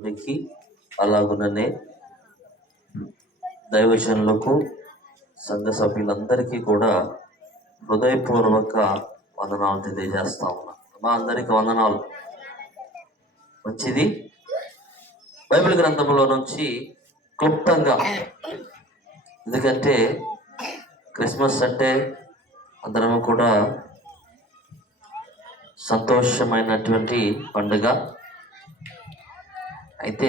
కి అలాగుననే దైవజనులకు సంఘ సభ్యులందరికీ కూడా హృదయపూర్వక వందనాలు తెలియజేస్తా ఉన్నా. మా అందరికి వందనాలు. మంచిది. బైబిల్ గ్రంథంలో నుంచి క్లుప్తంగా, ఎందుకంటే క్రిస్మస్ అంటే అందరం కూడా సంతోషమైనటువంటి పండుగ. అయితే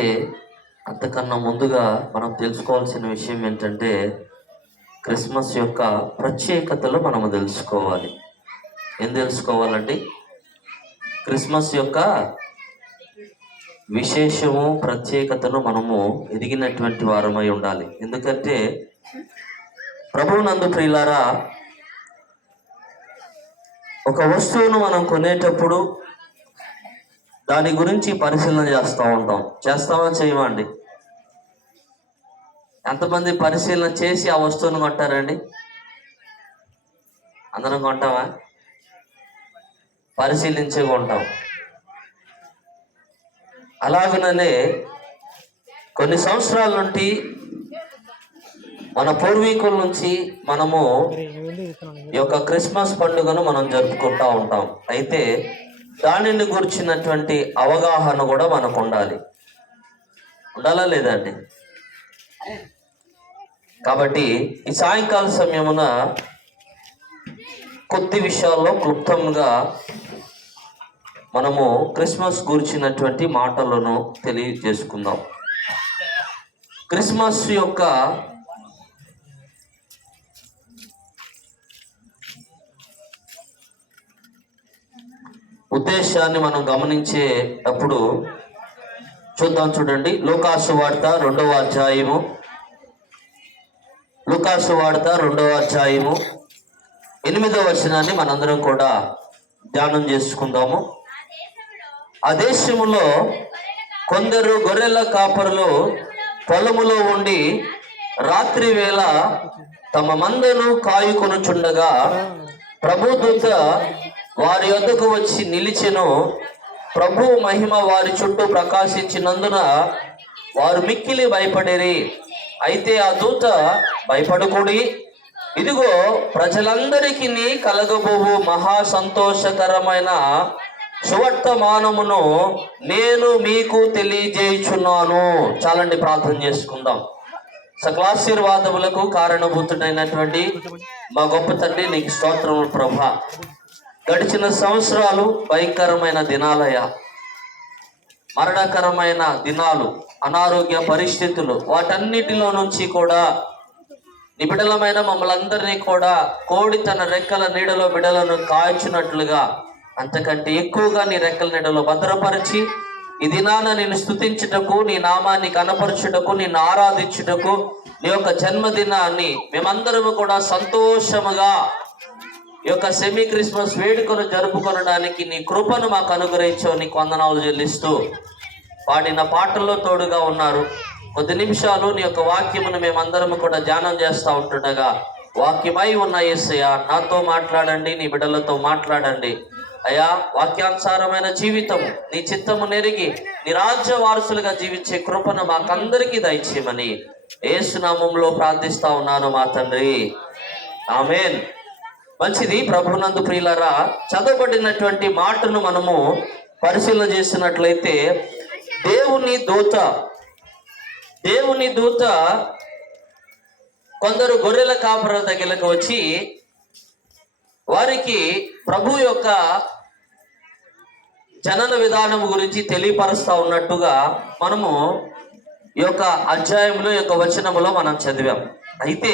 అంతకన్నా ముందుగా మనం తెలుసుకోవాల్సిన విషయం ఏంటంటే క్రిస్మస్ యొక్క ప్రత్యేకతలు మనము తెలుసుకోవాలి. ఏం తెలుసుకోవాలండి? క్రిస్మస్ యొక్క విశేషము ప్రత్యేకతను మనము ఎదిగినటువంటి వారమై ఉండాలి. ఎందుకంటే ప్రభువునందు ప్రియులారా, ఒక వస్తువును మనం కొనేటప్పుడు దాని గురించి పరిశీలన చేస్తూ ఉంటాం. చేస్తామా చేయమా అండి? ఎంతమంది పరిశీలన చేసి ఆ వస్తువును కొంటారండి? అందరం కొంటామా? పరిశీలించే కొంటాం. అలాగనే కొన్ని సంవత్సరాల నుండి మన పూర్వీకుల నుంచి మనము ఈ యొక్క క్రిస్మస్ పండుగను మనం జరుపుకుంటూ ఉంటాం. అయితే దానిని గురించినటువంటి అవగాహన కూడా మనకు ఉండాలి. ఉండాలా లేదండి? కాబట్టి ఈ సాయంకాల సమయమున కొద్ది విషయాల్లో క్లుప్తంగా మనము క్రిస్మస్ గురించినటువంటి మాటలను తెలియజేసుకుందాం. క్రిస్మస్ యొక్క ఉద్దేశాన్ని మనం గమనించేటప్పుడు చూద్దాం. చూడండి, లూకాసు వార్త 2వ అధ్యాయము, లూకాసు వార్త 2వ అధ్యాయము 8వ వచనాన్ని మనందరం కూడా ధ్యానం చేసుకుందాము. ఆ దేశములో కొందరు గొర్రెల కాపరులు పొలములో ఉండి రాత్రి వేళ తమ మందను కాయుకొనుచుండగా ప్రభుదూత వారి వద్దకు వచ్చి నిలిచెను. ప్రభు మహిమ వారి చుట్టూ ప్రకాశించినందున వారు మిక్కిలి భయపడిరి. అయితే ఆ దూత, భయపడకుడి, ఇదిగో ప్రజలందరికీ కలగబోవు మహా సంతోషకరమైన సువర్తమానమును నేను మీకు తెలియజేయుచున్నాను. చాలండి, ప్రార్థన చేసుకుందాం. సకలాశీర్వాదములకు కారణభూతుడైనటువంటి మా గొప్ప తండ్రి, నీకు స్తోత్రములు ప్రభా. గడిచిన సంవత్సరాలు భయంకరమైన దినాలయ్యా, మరణకరమైన దినాలు, అనారోగ్య పరిస్థితులు, వాటన్నిటిలో నుంచి కూడా నిబిడలమైన మమ్మల్ని అందరినీ కూడా కోడి తన రెక్కల నీడలో బిడలను కాల్చినట్లుగా అంతకంటే ఎక్కువగా నీ రెక్కల నీడలో భద్రపరిచి ఈ దినాన నేను స్తుతించుటకు, నీ నామాన్ని కనపరచుటకు, నిన్ను ఆరాధించుటకు, నీ యొక్క జన్మదినాన్ని మేమందరము కూడా సంతోషముగా ఈ యొక్క సెమీ క్రిస్మస్ వేడుకను జరుపుకొనడానికి నీ కృపను మాకు అనుగ్రహించావు. నీకు వందనాలు చెల్లిస్తూ పాడిన పాటల్లో తోడుగా ఉన్నారు. కొద్ది నిమిషాలు నీ యొక్క వాక్యమును మేమందరము కూడా ధ్యానం చేస్తూ ఉంటుండగా వాక్యమై ఉన్న యేసయ్య నాతో మాట్లాడండి, నీ బిడ్డలతో మాట్లాడండి అయ్యా. వాక్యానుసారమైన జీవితము, నీ చిత్తము నెరిగి నీ రాజ్య వారసులుగా జీవించే కృపను మాకందరికీ దయచేయమని యేసు నామములో ప్రార్థిస్తా ఉన్నాను మా తండ్రి, ఆమేన్. మంచిది. ప్రభునందు ప్రియులారా, చదవబడినటువంటి మాటను మనము పరిశీలన చేసినట్లయితే దేవుని దూత కొందరు గొర్రెల కాపరుల దగ్గరకు వచ్చి వారికి ప్రభు యొక్క జనన విధానం గురించి తెలియపరుస్తూ ఉన్నట్టుగా మనము ఈ యొక్క అధ్యాయంలో యొక్క వచనములో మనం చదివాం. అయితే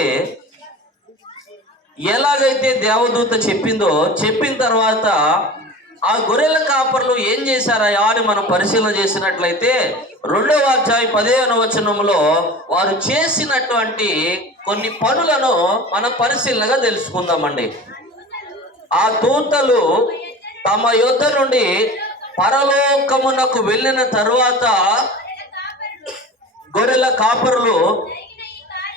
ఎలాగైతే దేవదూత చెప్పిన తర్వాత ఆ గొర్రెల కాపర్లు ఏం చేశారయ్యా అని మనం పరిశీలన చేసినట్లయితే 2వ అధ్యాయం 15వ వచనంలో వారు చేసినటువంటి కొన్ని పనులను మనం పరిశీలనగా తెలుసుకుందామండి. ఆ దూతలు తమ యొద్ద నుండి పరలోకమునకు వెళ్ళిన తరువాత గొర్రెల కాపరులు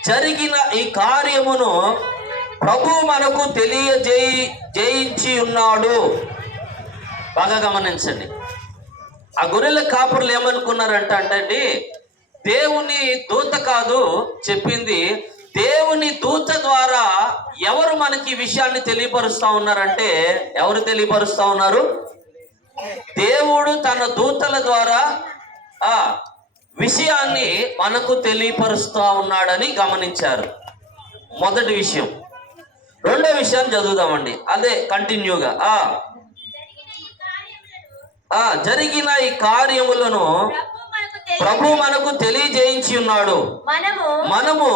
జరిగిన ఈ కార్యమును ప్రభు మనకు తెలియజేయించి ఉన్నాడు. బాగా గమనించండి. ఆ గొర్రెల కాపరులు ఏమనుకున్నారంట అంటే దేవుని దూత కాదు చెప్పింది, దేవుని దూత ద్వారా ఎవరు మనకి ఈ విషయాన్ని తెలియపరుస్తా ఉన్నారంటే, ఎవరు తెలియపరుస్తా ఉన్నారు? దేవుడు తన దూతల ద్వారా ఆ విషయాన్ని మనకు తెలియపరుస్తా ఉన్నాడని గమనించారు. మొదటి విషయం. రెండో విషయాన్ని చదువుదామండి, అదే కంటిన్యూగా. జరిగిన ఈ కార్యములను ప్రభు మనకు తెలియజేయించి ఉన్నాడు. మనము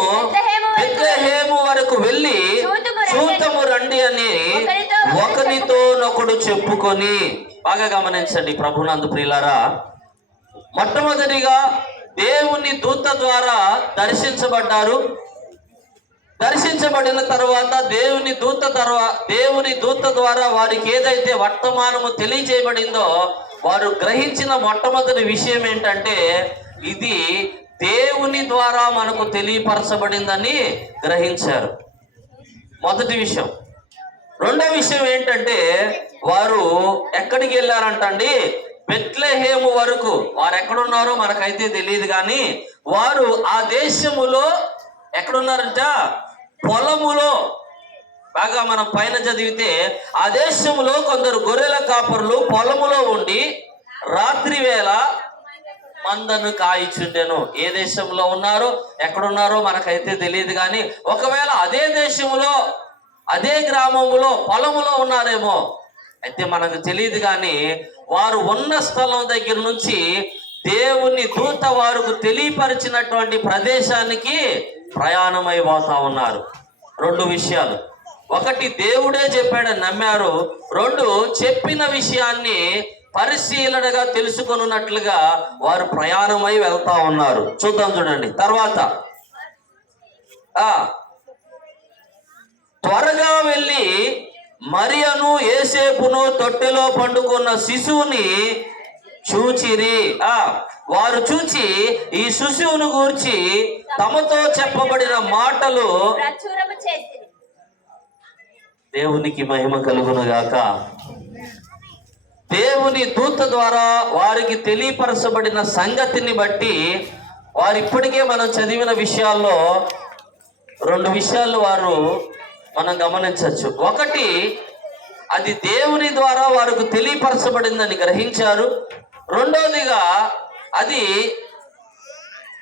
బెత్లెహేము వరకు వెళ్ళి చూతము రండి అని ఒకరితోనొకడు చెప్పుకొని. బాగా గమనించండి ప్రభునందు ప్రియులారా, మొట్టమొదటిగా దేవుని దూత ద్వారా దర్శించబడ్డారు. దర్శించబడిన తర్వాత దేవుని దూత ద్వారా వారికి ఏదైతే వర్తమానము తెలియజేయబడిందో వారు గ్రహించిన మొట్టమొదటి విషయం ఏంటంటే, ఇది దేవుని ద్వారా మనకు తెలియపరచబడిందని గ్రహించారు. మొదటి విషయం. రెండో విషయం ఏంటంటే, వారు ఎక్కడికి వెళ్ళారంటండి? బెత్లెహేము వరకు. వారు ఎక్కడున్నారో మనకైతే తెలియదు, కానీ వారు ఆ దేశములో ఎక్కడున్నారంట? పొలములో. బాగా మనం పైన చదివితే, ఆ దేశంలో కొందరు గొర్రెల కాపరులు పొలములో ఉండి రాత్రి వేళ మందను కాయిచుండెను. ఏ దేశంలో ఉన్నారో ఎక్కడున్నారో మనకైతే తెలియదు, కానీ ఒకవేళ అదే దేశంలో అదే గ్రామములో పొలములో ఉన్నారేమో, అయితే మనకు తెలియదు. కానీ వారు ఉన్న స్థలం దగ్గర నుంచి దేవుని దూత వారికి తెలియపరిచినటువంటి ప్రదేశానికి ప్రయాణమై పోతా ఉన్నారు. రెండు విషయాలు. ఒకటి, దేవుడే చెప్పాడని నమ్మారు. రెండు, చెప్పిన విషయాన్ని పరిశీలనగా తెలుసుకొనున్నట్లుగా వారు ప్రయాణమై వెళ్తా ఉన్నారు. చూద్దాం, చూడండి. తర్వాత త్వరగా వెళ్ళి మరియను యేసేపును తొట్టెలో పండుకున్న శిశువుని చూచిరి. వారు చూచి ఈ శిశువును గూర్చి తమతో చెప్పబడిన మాటలు. దేవునికి మహిమ కలుగునుగాక. దేవుని దూత ద్వారా వారికి తెలియపరచబడిన సంగతిని బట్టి వారు ఇప్పటికే మనం చదివిన విషయాల్లో రెండు విషయాలు మనం గమనించవచ్చు. ఒకటి, అది దేవుని ద్వారా వారికి తెలియపరచబడిందని గ్రహించారు. రెండోదిగా, అది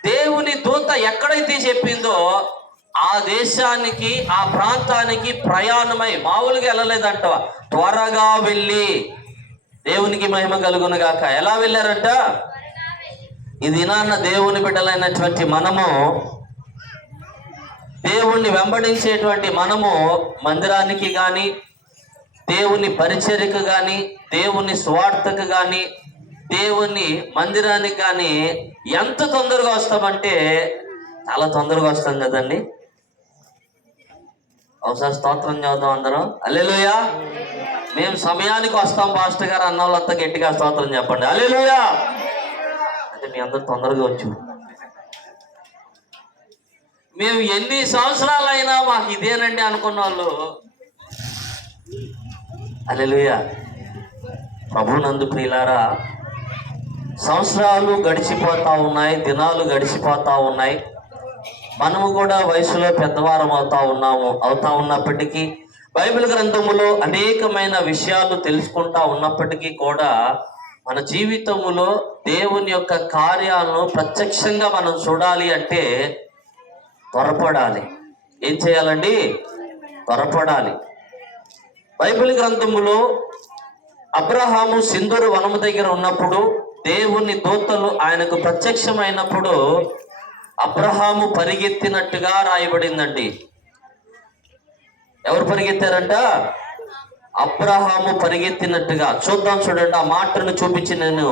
దేవుని దూత ఎక్కడైతే చెప్పిందో ఆ దేశానికి, ఆ ప్రాంతానికి ప్రయాణమై, మామూలుగా వెళ్ళలేదంట, త్వరగా వెళ్ళి. దేవునికి మహిమ కలుగును గాక. ఎలా వెళ్ళారంట? ఇది నాన్న దేవుని బిడ్డలైనటువంటి మనము, దేవుణ్ణి వెంబడించేటువంటి మనము మందిరానికి కానీ, దేవుని పరిచర్యకు కానీ, దేవుని స్వార్థకు కానీ, దేవుని మందిరానికి కానీ ఎంత తొందరగా వస్తామంటే చాలా తొందరగా వస్తాం కదండి. ఒకసారి స్తోత్రం చేద్దాం అందరం. హల్లెలూయా. మేము సమయానికి వస్తాం పాస్టర్ గారు అన్న వాళ్ళంతా గట్టిగా స్తోత్రం చెప్పండి. హల్లెలూయా. అంటే మీ అందరు తొందరగా వచ్చు. మేము ఎన్ని సంవత్సరాలైనా మాకు ఇదేనండి అనుకున్న వాళ్ళు, హల్లెలూయా, ప్రభునందు ప్రియులారా, సంవత్సరాలు గడిచిపోతా ఉన్నాయి, దినాలు గడిచిపోతా ఉన్నాయి. మనము కూడా వయసులో పెద్దవారం అవుతా ఉన్నప్పటికీ, బైబిల్ గ్రంథములో అనేకమైన విషయాలు తెలుసుకుంటా ఉన్నప్పటికీ కూడా మన జీవితములో దేవుని యొక్క కార్యాలను ప్రత్యక్షంగా మనం చూడాలి అంటే త్వరపడాలి. ఏం చేయాలండి? త్వరపడాలి. బైబిల్ గ్రంథములో అబ్రహాము సింధూరు వనము దగ్గర ఉన్నప్పుడు దేవుని దూతలు ఆయనకు ప్రత్యక్షమైనప్పుడు అబ్రహాము పరిగెత్తినట్టుగా రాయబడిందండి. ఎవరు పరిగెత్తారంట? అబ్రహాము పరిగెత్తినట్టుగా. చూద్దాం, చూడండి. ఆ మాటను చూపించి నేను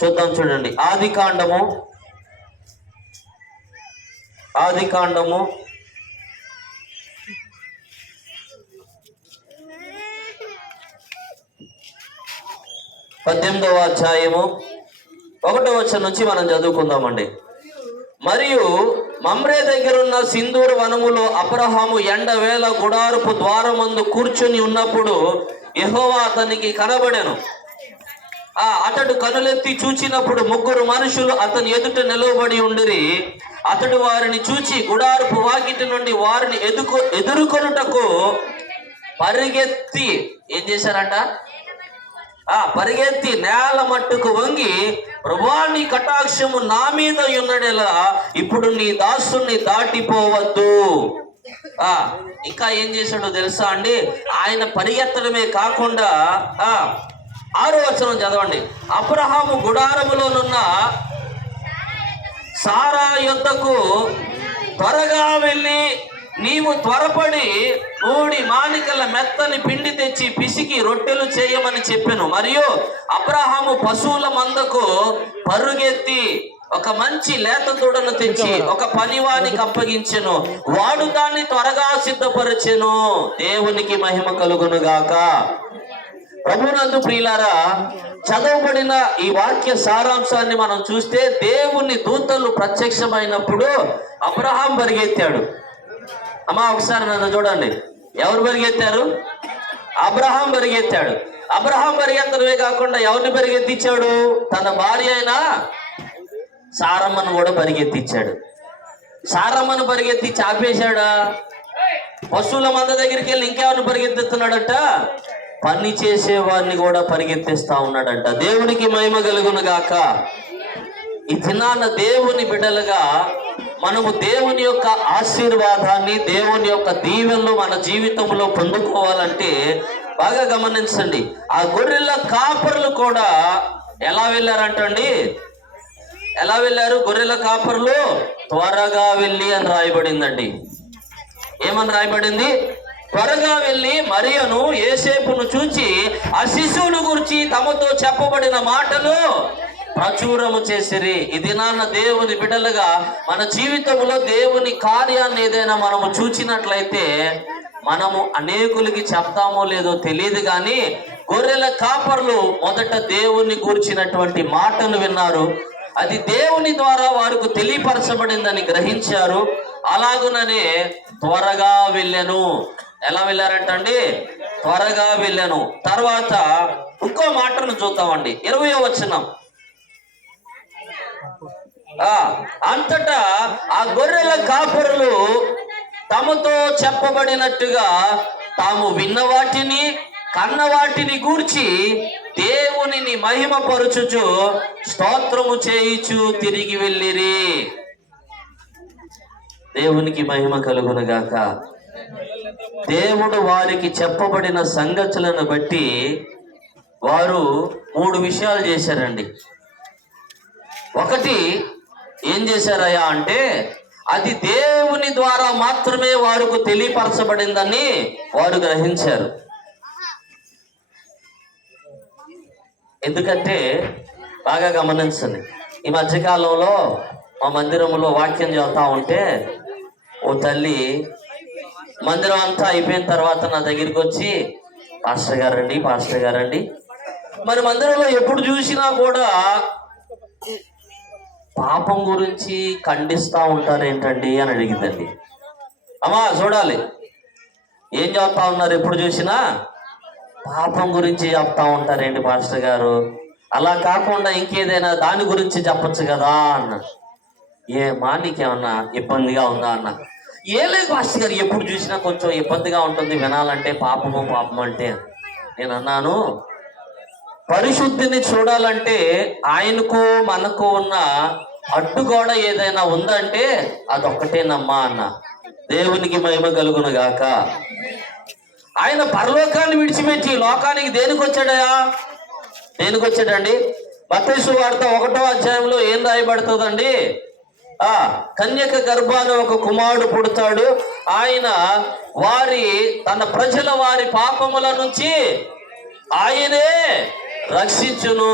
చూద్దాం, చూడండి. ఆది కాండము 18వ అధ్యాయము 1వ వచనం నుంచి మనం చదువుకుందామండి. మరియు మమ్రే దగ్గరున్న సింధూర వనములో అబ్రహాము ఎండవేళ గుడారపు ద్వారమందు కూర్చుని ఉన్నప్పుడు యెహోవా అతనికి కనబడెను. అతడు కనులెత్తి చూచినప్పుడు ముగ్గురు మనుషులు అతని ఎదుట నిలవబడి ఉండిరి. అతడు వారిని చూచి గుడారపు వాకిటి నుండి వారిని ఎదుర్కొనుటకు పరిగెత్తి ఏం చేశారంట? పరిగెత్తి నేల మట్టుకు వంగి, ప్రభువా, నీ కటాక్షము నా మీద ఉన్నడెలా ఇప్పుడు నీ దాసుని దాటిపోవద్దు. ఇంకా ఏం చేశాడో తెలుసా అండి? ఆయన పరిగెత్తడమే కాకుండా 6వ వచనం చదవండి. అబ్రహాము గుడారములోనున్న సారా యొద్దకు త్వరగా వెళ్ళి, నీవు త్వరపడి 3 మానికల మెత్తని పిండి తెచ్చి పిసికి రొట్టెలు చేయమని చెప్పెను. మరియు అబ్రహాము పశువుల మందకు పరుగెత్తి ఒక మంచి లేత దూడను తెచ్చి ఒక పనివానికి అప్పగించెను. వాడు దాన్ని త్వరగా సిద్ధపరచెను. దేవునికి మహిమ కలుగును గాక. ప్రభునందు ప్రియులారా, చదవబడిన ఈ వాక్య సారాంశాన్ని మనం చూస్తే, దేవుని దూతలు ప్రత్యక్షమైనప్పుడు అబ్రహాం పరిగెత్తాడు. అమ్మా, ఒకసారి నన్ను చూడండి. ఎవరు పరిగెత్తారు? అబ్రహాం పరిగెత్తాడు. అబ్రహాం పరిగెత్తడమే కాకుండా ఎవరిని పరిగెత్తించాడు? తన భార్య అయిన సారమ్మను కూడా పరిగెత్తించాడు. సారమ్మను పరిగెత్తి ఆపేశాడా? పశువుల మంద దగ్గరికి వెళ్ళి ఇంకెవరిని పరిగెత్తిస్తున్నాడట? పని చేసేవాడిని కూడా పరిగెత్తిస్తా ఉన్నాడంట. దేవునికి మహిమ కలుగును గాక. ఈ దినాన దేవుని బిడ్డలుగా మనము దేవుని యొక్క ఆశీర్వాదాన్ని, దేవుని యొక్క దీవెనలు మన జీవితంలో పొందుకోవాలంటే బాగా గమనించండి. ఆ గొర్రెల కాపరులు కూడా ఎలా వెళ్ళారంటండి? ఎలా వెళ్ళారు? గొర్రెల కాపరులు త్వరగా వెళ్ళి అని రాయబడిందండి. ఏమని రాయబడింది? త్వరగా వెళ్ళి మరియను యోసేపును చూచి ఆ శిశువును గురించి తమతో చెప్పబడిన మాటలు ప్రచురము చేసిరి. ఈ దినాన్న దేవుని బిడ్డలుగా మన జీవితంలో దేవుని కార్యాన్ని ఏదైనా మనము చూచినట్లయితే మనము అనేకులకి చెప్తామో లేదో తెలియదు, కానీ గొర్రెల కాపర్లు మొదట దేవుని గురించినటువంటి మాటలు విన్నారు. అది దేవుని ద్వారా వారికి తెలియపరచబడిందని గ్రహించారు. అలాగుననే త్వరగా వెళ్ళాను. ఎలా వెళ్ళారంటండి? త్వరగా వెళ్ళాను. తర్వాత ఇంకో మాటను చూద్దామండి. 20వ వచనం. అంతటా ఆ గొర్రెల కాపరులు తమతో చెప్పబడినట్టుగా తాము విన్న వాటిని, కన్న వాటిని గూర్చి దేవునిని మహిమపరచుచు స్తోత్రము చేయుచు తిరిగి వెళ్ళిరి. దేవునికి మహిమ కలుగునుగాక. దేవుడు వారికి చెప్పబడిన సంగతులను బట్టి వారు 3 విషయాలు చేశారండి. ఒకటి, ఏం చేశారయ్యా అంటే, అది దేవుని ద్వారా మాత్రమే వారికి తెలియపరచబడిందని వారు గ్రహించారు. ఎందుకంటే బాగా గమనించండి, ఈ మధ్యకాలంలో మా మందిరంలో వాక్యం చదువుతా ఉంటే ఓ తల్లి మందిరం అంతా అయిపోయిన తర్వాత నా దగ్గరికి వచ్చి, పాస్టర్ గారండి, మరి మందిరంలో ఎప్పుడు చూసినా కూడా పాపం గురించి ఖండిస్తూ ఉంటారేంటండి అని అడిగిందండి. అమ్మా చూడాలి, ఏం చెప్తా ఉన్నారు? ఎప్పుడు చూసినా పాపం గురించి చెప్తా ఉంటారేంటి పాస్టర్ గారు? అలా కాకుండా ఇంకేదైనా దాని గురించి చెప్పచ్చు కదా అన్న. ఏమా నీకేమన్నా ఇబ్బందిగా ఉందా అన్న. ఏ లేదు పాస్టర్ గారు, ఎప్పుడు చూసినా కొంచెం ఇబ్బందిగా ఉంటుంది వినాలంటే, పాపం అంటే. నేను అన్నాను, పరిశుద్ధిని చూడాలంటే ఆయనకు మనకు ఉన్న అడ్డుగోడ ఏదైనా ఉందంటే అదొక్కటేనమ్మా అన్న. దేవునికి మహిమ కలుగును గాక. ఆయన పరలోకాన్ని విడిచిపెట్టి లోకానికి దేనికి వచ్చాడండి? మత్తయి సువార్త 1వ అధ్యాయంలో ఏం రాయబడుతుందండి? కన్యక గర్భాన ఒక కుమారుడు పుడతాడు. ఆయన తన ప్రజల వారి పాపముల నుంచి ఆయనే రక్షించును.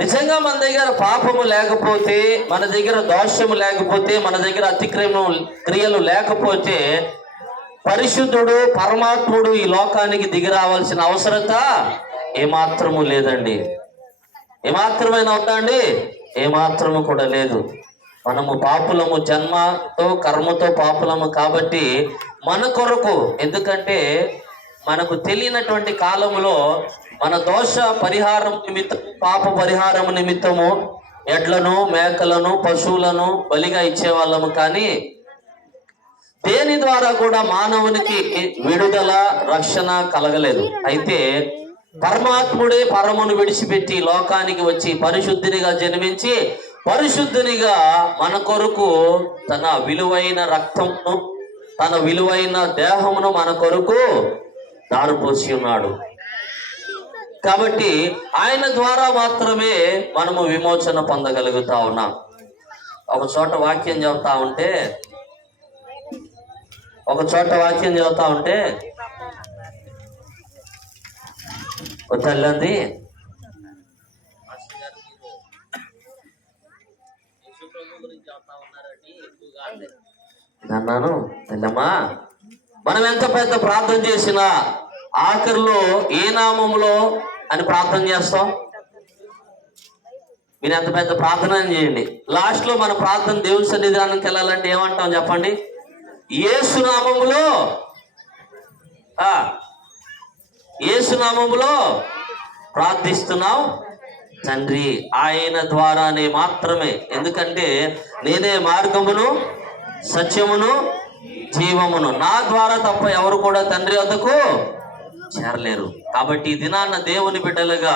నిజంగా మన దగ్గర పాపము లేకపోతే, మన దగ్గర దోషము లేకపోతే, మన దగ్గర అతిక్రమ క్రియలు లేకపోతే పరిశుద్ధుడు పరమాత్ముడు ఈ లోకానికి దిగి రావాల్సిన అవసరత ఏమాత్రము లేదండి. ఏమాత్రమైనా అవుతా అండి? ఏమాత్రము కూడా లేదు. మనము పాపులము, జన్మతో కర్మతో పాపులము కాబట్టి మన కొరకు, ఎందుకంటే మనకు తెలియనటువంటి కాలంలో మన దోష పరిహారం నిమిత్తం, పాప పరిహారం నిమిత్తము ఎడ్లను, మేకలను, పశువులను బలిగా ఇచ్చేవాళ్ళము. కానీ దేని ద్వారా కూడా మానవునికి విడుదల, రక్షణ కలగలేదు. అయితే పరమాత్ముడే పరమును విడిచిపెట్టి లోకానికి వచ్చి పరిశుద్ధునిగా జన్మించి పరిశుద్ధునిగా మన కొరకు తన విలువైన రక్తమును, తన విలువైన దేహమును మన కొరకు దారిపోసి ఉన్నాడు. కాబట్టి ఆయన ద్వారా మాత్రమే మనము విమోచన పొందగలుగుతా ఉన్నాం. ఒక చోట వాక్యం చెబుతా ఉంటే ఓ తల్లి అన్నాను, తెల్లమ్మా మనం ఎంత పెద్ద ప్రార్థన చేసినా ఆఖరిలో ఏ నామములో అని ప్రార్థన చేస్తాం? మీరు ఎంత పెద్ద ప్రార్థన చేయండి, లాస్ట్ లో మన ప్రార్థన దేవుని సన్నిధానానికి వెళ్ళాలంటే ఏమంటాం చెప్పండి? యేసు నామములో, యేసు నామములో ప్రార్థిస్తున్నాం తండ్రి, ఆయన ద్వారానే మాత్రమే. ఎందుకంటే నేనే మార్గమును, సత్యమును, జీవమును, నా ద్వారా తప్ప ఎవరు కూడా తండ్రి వద్దకు చేరలేరు. కాబట్టి ఈ దినాన్న దేవుని బిడ్డలుగా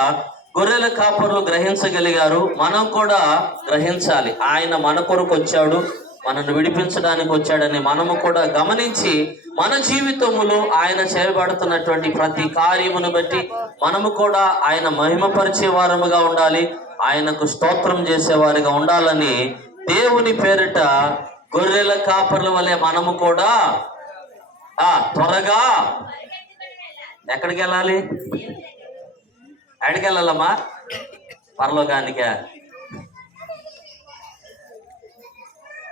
గొర్రెల కాపరులు గ్రహించగలిగారు. మనం కూడా గ్రహించాలి. ఆయన మన కొరకు వచ్చాడు, మనల్ని విడిపించడానికి వచ్చాడని మనము కూడా గమనించి మన జీవితములో ఆయన చేయబడుతున్నటువంటి ప్రతి కార్యమును బట్టి మనము కూడా ఆయన మహిమపరిచే వారముగా ఉండాలి, ఆయనకు స్తోత్రం చేసేవారిగా ఉండాలని దేవుని పేరిట గొర్రెల కాపర్ల వలె మనము కూడా త్వరగా ఎక్కడికి వెళ్ళాలి? ఎక్కడికి వెళ్ళాలమ్మా? పరలోకానికే.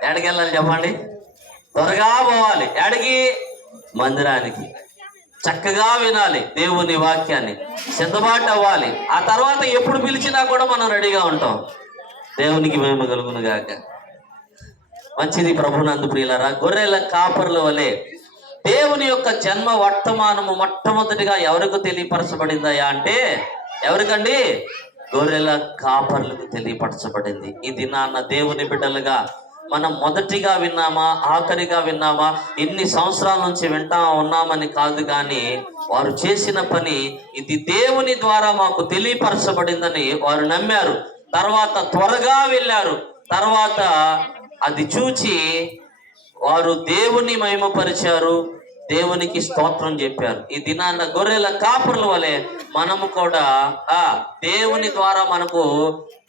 ఎక్కడికి వెళ్ళాలి చెప్పండి? త్వరగా పోవాలి. ఎక్కడికి? మందిరానికి. చక్కగా వినాలి దేవుని వాక్యాన్ని, సిద్ధపాటు అవ్వాలి. ఆ తర్వాత ఎప్పుడు పిలిచినా కూడా మనం రెడీగా ఉంటాం. దేవునికి మహిమ కలుగును గాక. మంచిది ప్రభునందు ప్రియులారా. గొర్రెల కాపర్ల వలె దేవుని యొక్క జన్మ వర్తమానము మొట్టమొదటిగా ఎవరికి తెలియపరచబడిందయా అంటే ఎవరికండి? గొర్రెల కాపర్లకు తెలియపరచబడింది. ఇది నాన్న దేవుని బిడ్డలుగా మనం మొదటిగా విన్నామా, ఆఖరిగా విన్నామా, ఎన్ని సంవత్సరాల నుంచి వింటా ఉన్నామని కాదు, కానీ వారు చేసిన పని ఇది దేవుని ద్వారా మాకు తెలియపరచబడిందని వారు నమ్మారు. తర్వాత త్వరగా వెళ్ళారు. తర్వాత అది చూచి వారు దేవుని మహిమపరిచారు, దేవునికి స్తోత్రం చెప్పారు. ఈ దినాన్న గొర్రెల కాపరుల వలె మనము కూడా దేవుని ద్వారా మనకు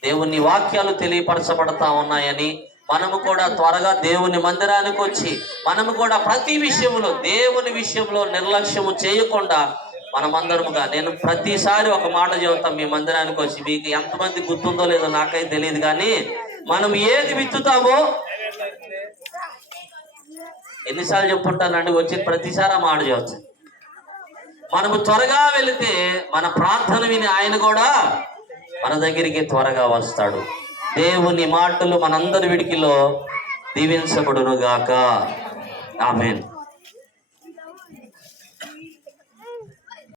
దేవుని వాక్యాలు తెలియపరచబడతా ఉన్నాయని మనము కూడా త్వరగా దేవుని మందిరానికి వచ్చి మనము కూడా ప్రతి విషయంలో దేవుని విషయంలో నిర్లక్ష్యము చేయకుండా మనమందరముగా, నేను ప్రతిసారి ఒక మాట చెబుతాం మీ మందిరానికి వచ్చి, మీకు ఎంతమంది గుర్తుందో లేదో నాకైతే తెలియదు, కానీ మనం ఏది విత్తుతామో ఎన్నిసార్లు చెప్పుంటానండి, వచ్చి ప్రతిసారి ఆ మాట చేయవచ్చు. మనము త్వరగా వెళితే మన ప్రార్థన విని ఆయన కూడా మన దగ్గరికి త్వరగా వస్తాడు. దేవుని మాటలు మనందరి విడికిలో దీవించబడును గాక. ఆమేన్.